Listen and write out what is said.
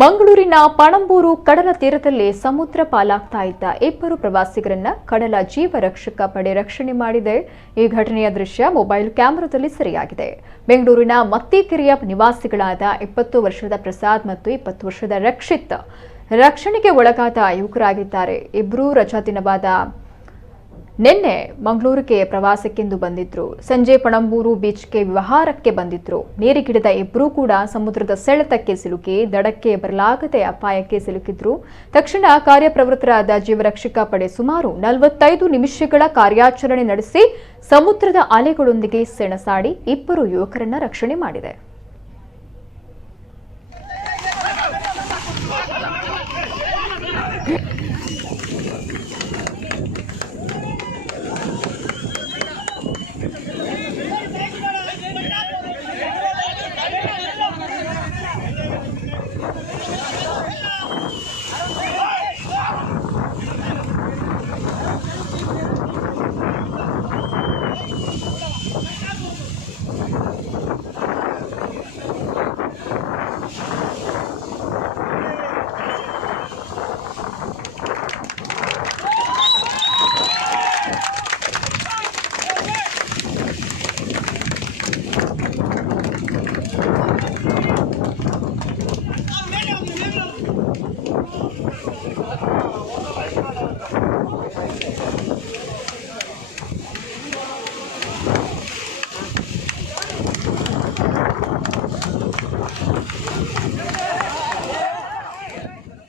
ಮಂಗಳೂರಿನ ಪಣಂಬೂರು ಕಡಲ ತೀರದಲ್ಲಿ ಸಮುದ್ರ ಪಾಲಾಗ್ತಾ ಇದ್ದ ಇಬ್ಬರು ಪ್ರವಾಸಿಗರನ್ನ ಕಡಲ ಜೀವ ರಕ್ಷಕ ಪಡೆ ರಕ್ಷಣೆ ಮಾಡಿದೆ. ಈ ಘಟನೆಯ ದೃಶ್ಯ ಮೊಬೈಲ್ ಕ್ಯಾಮೆರಾದಲ್ಲಿ ಸೆರೆಯಾಗಿದೆ. ಬೆಂಗಳೂರಿನ ಮತ್ತಿಕೆರೆಯ ನಿವಾಸಿಗಳಾದ 20 ವರ್ಷದ ಪ್ರಸಾದ್ ಮತ್ತು 20 ವರ್ಷದ ರಕ್ಷಿತ್ ರಕ್ಷಣೆಗೆ ಒಳಗಾದ ಯುವಕರಾಗಿದ್ದಾರೆ. ಇಬ್ಬರು ರಜಾ ದಿನವಾದ ನಿನ್ನೆ ಮಂಗಳೂರಿಗೆ ಪ್ರವಾಸಕ್ಕೆಂದು ಬಂದಿದ್ರು. ಸಂಜೆ ಪಣಂಬೂರು ಬೀಚ್ಗೆ ವ್ಯವಹಾರಕ್ಕೆ ಬಂದಿದ್ರು. ನೀರಿಗಿಳಿದ ಇಬ್ಬರೂ ಕೂಡ ಸಮುದ್ರದ ಸೆಳೆತಕ್ಕೆ ಸಿಲುಕಿ ದಡಕ್ಕೆ ಬರಲಾಗದೆ ಅಪಾಯಕ್ಕೆ ಸಿಲುಕಿದ್ರು. ತಕ್ಷಣ ಕಾರ್ಯಪ್ರವೃತ್ತರಾದ ಜೀವರಕ್ಷಕ ಪಡೆ ಸುಮಾರು 45 ನಿಮಿಷಗಳ ಕಾರ್ಯಾಚರಣೆ ನಡೆಸಿ ಸಮುದ್ರದ ಅಲೆಗಳೊಂದಿಗೆ ಸೆಣಸಾಡಿ ಇಬ್ಬರು ಯುವಕರನ್ನ ರಕ್ಷಣೆ ಮಾಡಿದೆ.